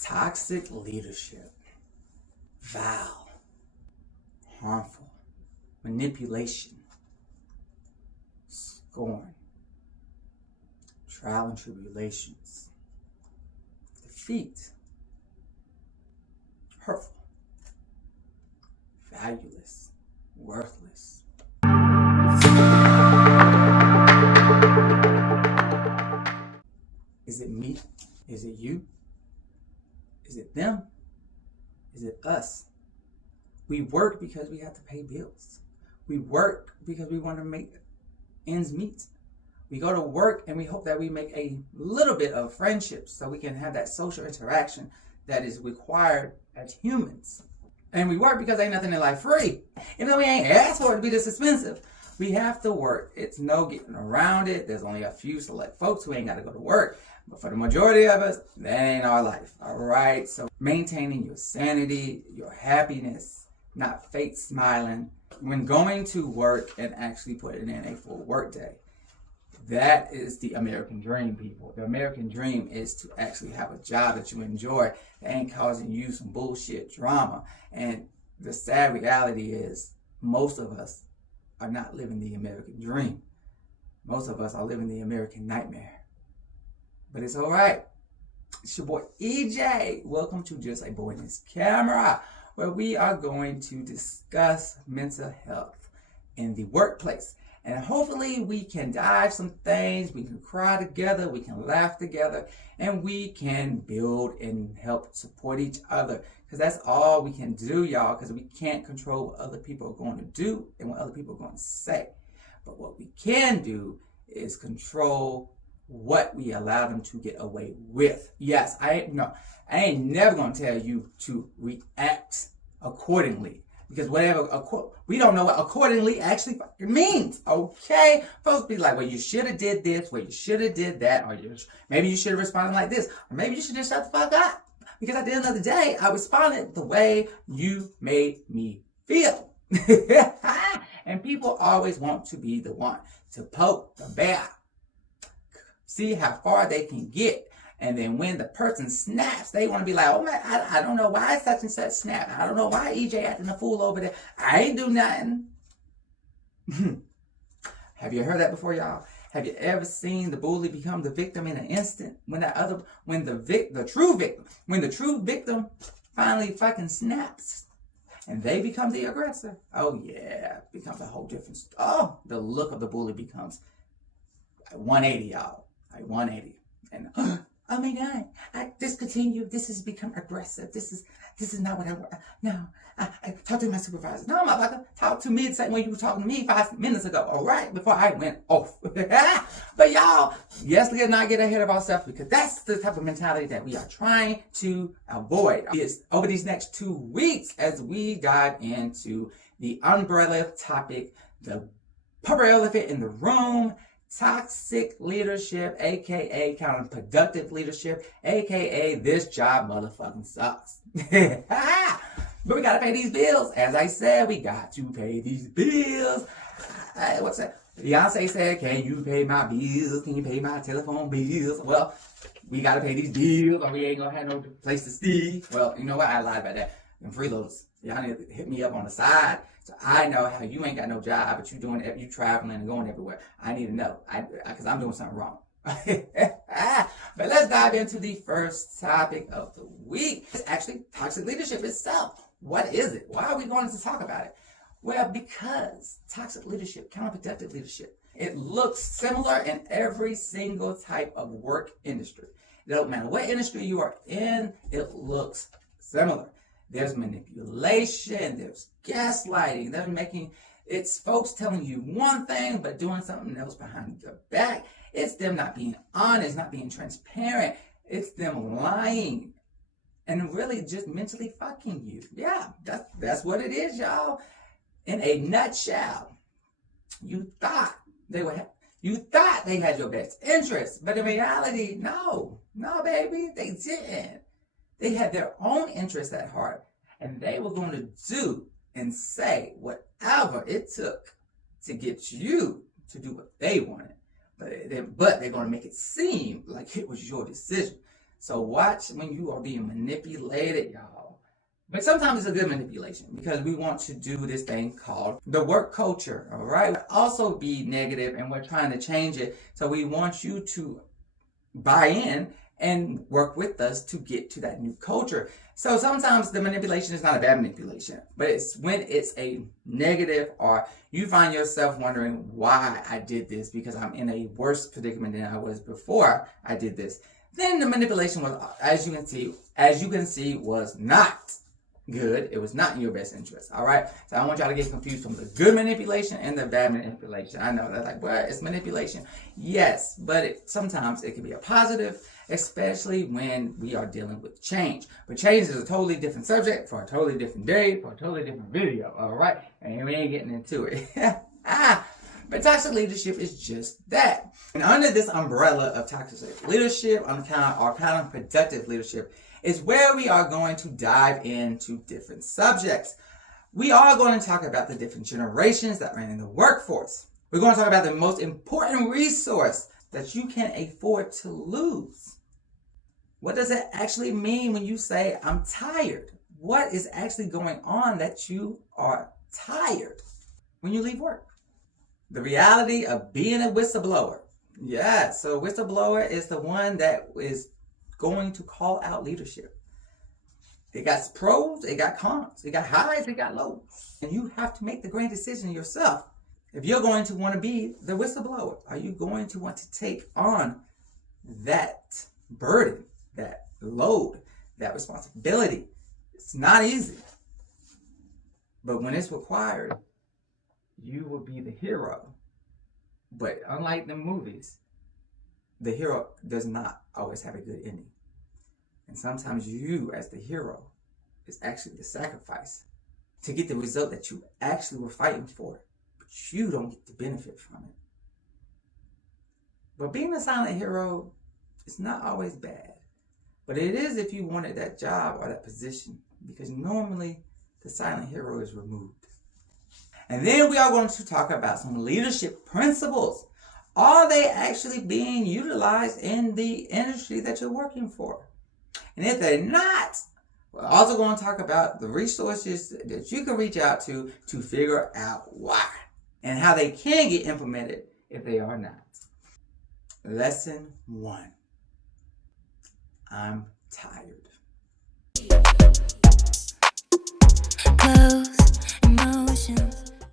Toxic leadership, vile, harmful, manipulation, scorn, trial and tribulations, defeat, hurtful, valueless, worthless. Is it me? Is it you? Is it them? Is it us? We work because we have to pay bills. We work because we want to make ends meet. We go to work and we hope that we make a little bit of friendships so we can have that social interaction that is required as humans. And we work because ain't nothing in life free. You know, we ain't asked for it to be this expensive. We have to work. It's no getting around it. There's only a few select folks who ain't got to go to work. But for the majority of us, that ain't our life. All right? So maintaining your sanity, your happiness, not fake smiling, when going to work and actually putting in a full work day. That is the American dream, people. The American dream is to actually have a job that you enjoy that ain't causing you some bullshit drama. And the sad reality is most of us are not living the American dream. Most of us are living the American nightmare. But it's all right. It's your boy EJ. Welcome to Justaboiandhiscamera, where we are going to discuss mental health in the workplace. And hopefully we can dive some things, we can cry together, we can laugh together, and we can build and help support each other. Because that's all we can do, y'all, because we can't control what other people are going to do and what other people are going to say. But what we can do is control what we allow them to get away with. Yes, I ain't never going to tell you to react accordingly. Because we don't know what accordingly actually fucking means, okay? Folks be like, well, you should have did this, well, you should have did that, or maybe you should have responded like this, or maybe you should just shut the fuck up. Because at the end of the day, I responded the way you made me feel. And people always want to be the one to poke the bear. See how far they can get. And then when the person snaps, they want to be like, oh man, I don't know why such and such snap. I don't know why EJ acting a fool over there. I ain't do nothing. Have you heard that before, y'all? Have you ever seen the bully become the victim in an instant? When the true victim finally fucking snaps and they become the aggressor. Oh yeah, it becomes a whole different, the look of the bully becomes 180, y'all. 180. And oh my God, I discontinue. This has become aggressive. This is not what I want. No, I talk to my supervisor. No, motherfucker, talk to me the same way you were talking to me 5 minutes ago. All right, before I went off. But y'all, yes, let's not get ahead of ourselves because that's the type of mentality that we are trying to avoid. It's over these next 2 weeks as we dive into the umbrella topic, the purple elephant in the room. Toxic leadership, aka counterproductive leadership, aka this job motherfucking sucks. But we gotta pay these bills. As I said, we got to pay these bills. What's that? Beyonce said, can you pay my bills? Can you pay my telephone bills? Well, we gotta pay these bills or we ain't gonna have no place to stay. Well, you know what? I lied about that. Them freeloaders, y'all need to hit me up on the side. So I know how you ain't got no job, but you traveling and going everywhere. I need to know, because I'm doing something wrong. But let's dive into the first topic of the week. It's actually toxic leadership itself. What is it? Why are we going to talk about it? Well, because toxic leadership, counterproductive leadership, it looks similar in every single type of work industry. It don't matter what industry you are in, it looks similar. There's manipulation, there's gaslighting, it's folks telling you one thing but doing something else behind your back. It's them not being honest, not being transparent. It's them lying and really just mentally fucking you. Yeah, that's what it is, y'all. In a nutshell, you thought they had your best interest, but in reality, no, baby, they didn't. They had their own interests at heart, and they were going to do and say whatever it took to get you to do what they wanted. But they're going to make it seem like it was your decision. So watch when you are being manipulated, y'all. But sometimes it's a good manipulation because we want to do this thing called the work culture, all right? Also be negative, and we're trying to change it. So we want you to buy in and work with us to get to that new culture. So sometimes the manipulation is not a bad manipulation, but it's when it's a negative, or you find yourself wondering why I did this because I'm in a worse predicament than I was before I did this. Then the manipulation was, as you can see, was not good. It was not in your best interest. All right. So I want y'all to get confused from the good manipulation and the bad manipulation. I know that's like, well, it's manipulation. Yes, but sometimes it can be a positive, especially when we are dealing with change. But change is a totally different subject for a totally different day, for a totally different video. All right. And we ain't getting into it. But toxic leadership is just that. And under this umbrella of toxic leadership, or counterproductive leadership, is where we are going to dive into different subjects. We are going to talk about the different generations that are in the workforce. We're going to talk about the most important resource that you can afford to lose. What does it actually mean when you say, I'm tired? What is actually going on that you are tired when you leave work? The reality of being a whistleblower. Yeah, so whistleblower is the one that is going to call out leadership. It got pros, it got cons, it got highs, it got lows. And you have to make the great decision yourself. If you're going to want to be the whistleblower, are you going to want to take on that burden, that load, that responsibility? It's not easy. But when it's required, you will be the hero. But unlike the movies, the hero does not always have a good ending. And sometimes you, as the hero, is actually the sacrifice to get the result that you actually were fighting for, but you don't get the benefit from it. But being a silent hero is not always bad. But it is if you wanted that job or that position, because normally the silent hero is removed. And then we are going to talk about some leadership principles. Are they actually being utilized in the industry that you're working for? And if they're not, we're also going to talk about the resources that you can reach out to figure out why and how they can get implemented if they are not. Lesson 1. I'm tired. Close emotions.